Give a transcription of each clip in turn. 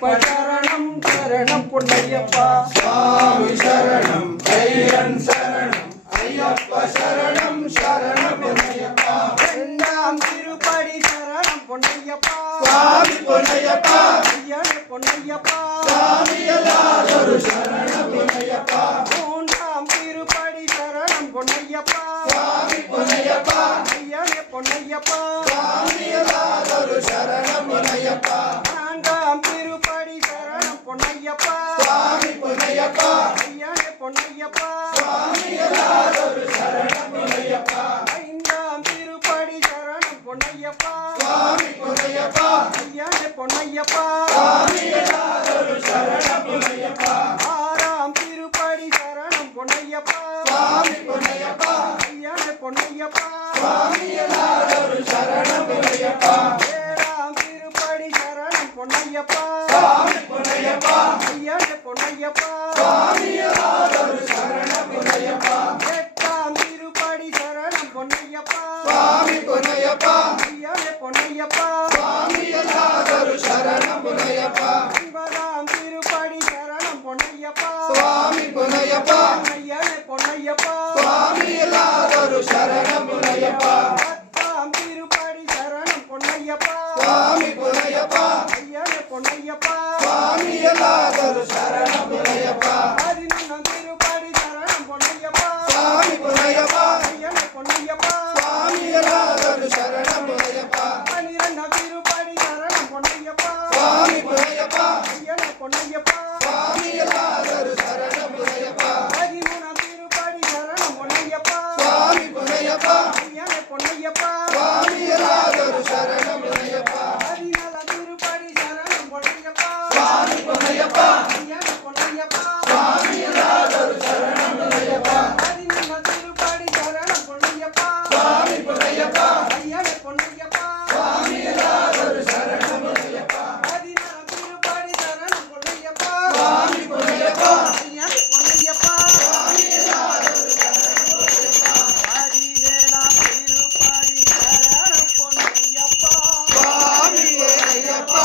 சரணம் சரணம் பொன்னையப்பா சுவாமி சரணம் ஐயன் சரணம் ஐயப்ப சரணம் சரணம் பொன்னையப்பா இரண்டாம் திருப்படி சரணம் பொன்னையப்பா சுவாமி பொன்னையப்பா ஐயனே பொன்னையப்பா சுவாமி எல்லாரும் சரணம் பொன்னையப்பா மூன்றாம் திருப்படி சரணம் பொன்னையப்பா சுவாமி பொன்னையப்பா ஐயனே பொன்னையப்பா சுவாமி எல்லாரும் சரணம் பொன்னையப்பா நான்காம் திருப்படி சரணம் பொன்னையப்பா சுவாமி பொன்னையப்பா ஐயனே பொன்னையப்பா சுவாமி எல்லாரும் சரணம் பொன்னையப்பா ஐந்தாம் திருப்படி சரணம் பொன்னையப்பா சுவாமி பொன்னையப்பா ஐயனே பொன்னையப்பா சுவாமி எல்லாரும் சரணம் பொன்னையப்பா ஆறாம் திருப்படி சரணம் பொன்னையப்பா சுவாமி பொன்னையப்பா ஐயனே பொன்னையப்பா சுவாமி எல்லாரும் சரணம் பொன்னையப்பா ஏழாம் திருப்படி சரணம் பொன்னையப்பா சுவாமி பொன்னையப்பா ஐயனே பொன்னையப்பா சுவாமி எல்லாரும் சரணம் பொன்னையப்பா எட்டாம் திருப்படி சரணம் பொன்னையப்பா சுவாமி பொன்னையப்பா ஐயனே பொன்னையப்பா சுவாமி எல்லாரும் சரணம் பொன்னையப்பா ஒன்பதாம் திருப்படி சரணம் பொன்னையப்பா சுவாமி பொன்னையப்பா ஐயனே பொன்னையப்பா சுவாமி எல்லாரும் சரணம் பொன்னையப்பா பத்தாம் திருப்படி சரணம் பொன்னையப்பா சுவாமி பொன்னையப்பா ஐயனே பொன்னையப்பா சுவாமி எல்லாரும் சரணம் பொன்னையப்பா பதினொன்றாம் திருப்படி சரணம் பொன்னையப்பா சுவாமி பொன்னையப்பா ஐயனே பொன்னையப்பா சுவாமி எல்லாரும் சரணம் பொன்னையப்பா பன்னிரெண்டாம் திருப்படி சரணம் பொன்னையப்பா சுவாமி பொன்னையப்பா ஐயனே பொன்னையப்பா சுவாமி எல்லாரும் சரணம் பொன்னையப்பா பதிமூணாம் திருப்படி சரணம் பொன்னையப்பா சுவாமி பொன்னையப்பா ஐயனே பொன்னையப்பா சுவாமி எல்லாரும் சரணம் பொன்னையப்பா பதினாலாம் திருப்படி சரணம் பொன்னையப்பா சுவாமி பொன்னையப்பா ஐயனே பொன்னையப்பா சுவாமி எல்லாரும் சரணம் பொன்னையப்பா பதினொன்றாம் திருப்படி சரணம் பொன்னையப்பா சுவாமி பொன்னையப்பா ஐயனே பொன்னையப்பா சுவாமி எல்லாரும் சரணம் பொன்னையப்பா பதினாறாம் திருப்படி சரணம் பொன்னையப்பா சுவாமி பொன்னையப்பா ஐயனே பொன்னையப்பா சுவாமி எல்லாரும் சரணம் பொன்னையப்பா பதினேழாம் திருப்படி சரணம் பொன்னையப்பா சுவாமி ஐயப்பா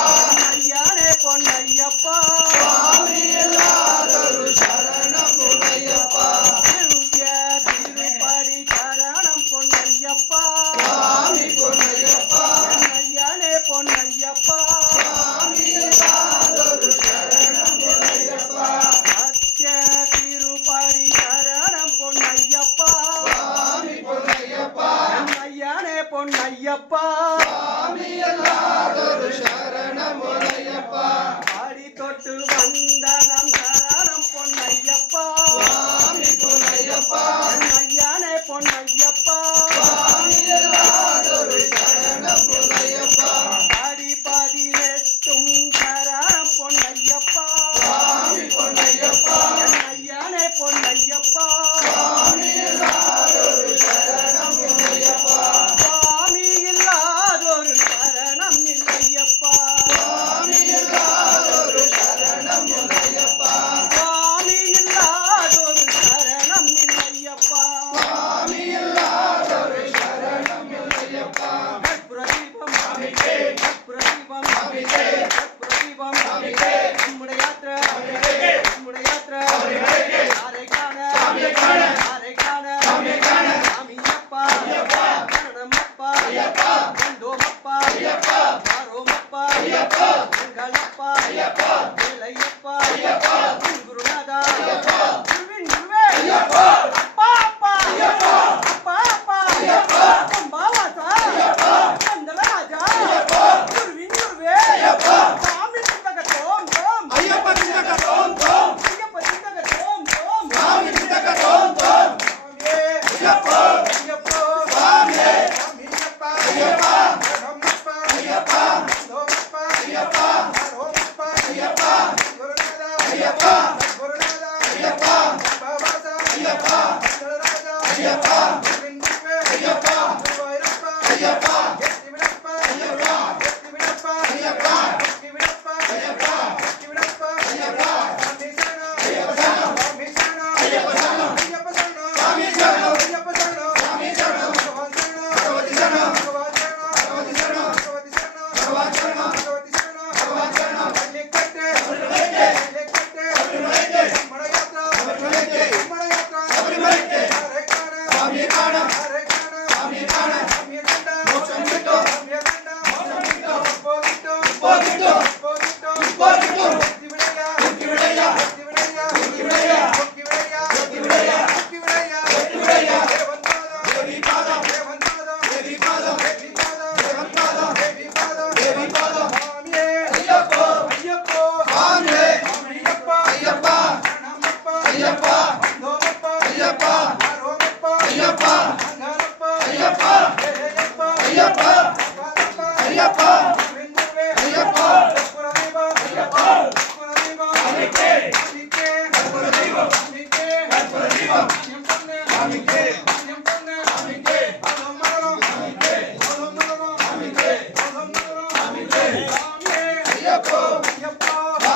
ஐயனே பொன்னையப்பா சுவாமி எல்லாரும் சரணம் பொன்னையப்பா திவ்ய திருப்படி சரணம் பொன்னையப்பா சுவாமி பொன்னையப்பா ஐயனே பொன்னையப்பா சுவாமி எல்லாரும் சரணம் பொன்னையப்பா சத்ய திருப்படி சரணம் பொன்னையப்பா சுவாமி பொன்னையப்பா ஐயனே பொன்னையப்பா சுவாமி எல்லாரும் சரணம் பொன்னையப்பா அடி தொட்டு வந்தனம் சரணம் பொன்னையப்பா சுவாமி பொன்னையப்பா ஐயனே பொன்னையப்பா சுவாமி எல்லாரும் சரணம் பொன்னையப்பா அடிபதி நெட்டும் சரணம் பொன்னையப்பா சுவாமி பொன்னையப்பா ஐயனே பொன்னையப்பா சுவாமி எல்லாரும் சரணம் பொன்னையப்பா சுவாமி இல்லாதொரு சரணம் இல்லையப்பா சுவாமி எல்லாரும் சரணம் பொன்னையப்பா சுவாமி இல்லாதொரு சரணம் இல்லையப்பா சுவாமி எல்லாரும் சரணம் பொன்னையப்பா கற்பூரதீபம் கற்பூரதீபம் கற்பூரதீபம் நம்முடைய யாத்திரை நம்முடைய யாத்திரை யாரை காண யாரை காண சாமியப்பா சரணமப்பா வந்தோமப்பா வாரோமப்பா எங்களப்பா வேலையப்பா குருநாதா குருவின் குருவே அப்பா அப்பா அப்பா அப்பா அம்பாவாசா கந்தலராஜா குருவின் குருவே சாமி சிந்தக தோம் தோம் ஐயப்ப சிந்தக தோம் தோம் ஐயப்ப சிந்தக தோம் தோம் சாமி சிந்தக தோம் தோம் ஐயப்பா ஐயப்போ சுவாமி ஐயப்பா ஐயப்பா சரணமப்பா ஐயப்பா வந்தோமப்பா ஐயப்பா வாரோமப்பா ஐயப்பா குருநாதா ஐயப்பா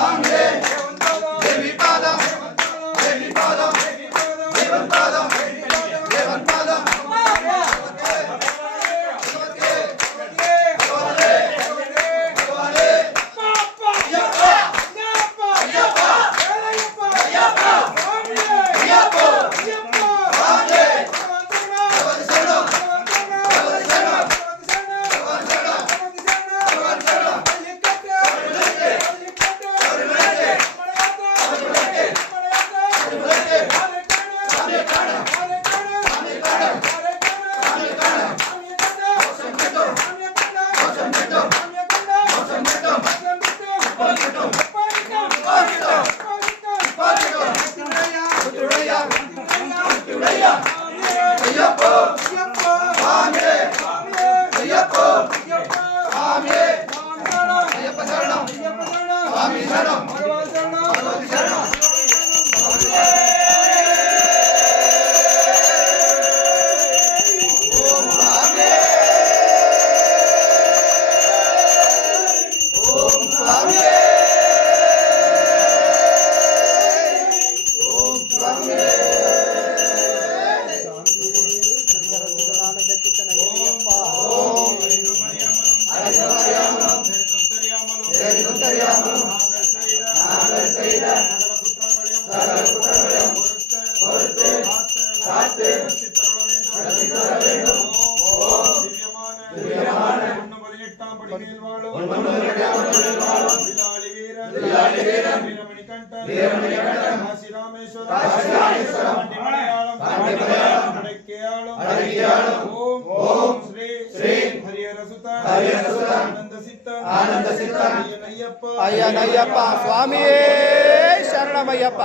స్వామియే దేవి పాదం దేవి పాదం దేవన్ పాదం దేవన్ పాదం అయ్యప్పో స్వామియే అయ్యప్పో స్వామియే అయ్యప్ప శరణం స్వామి శరణం భగవతి శరణం ఓం స్వామియే ఓం స్వామియే అయ్యనయ్యప్ప స్వామియే శరణమయ్యప్ప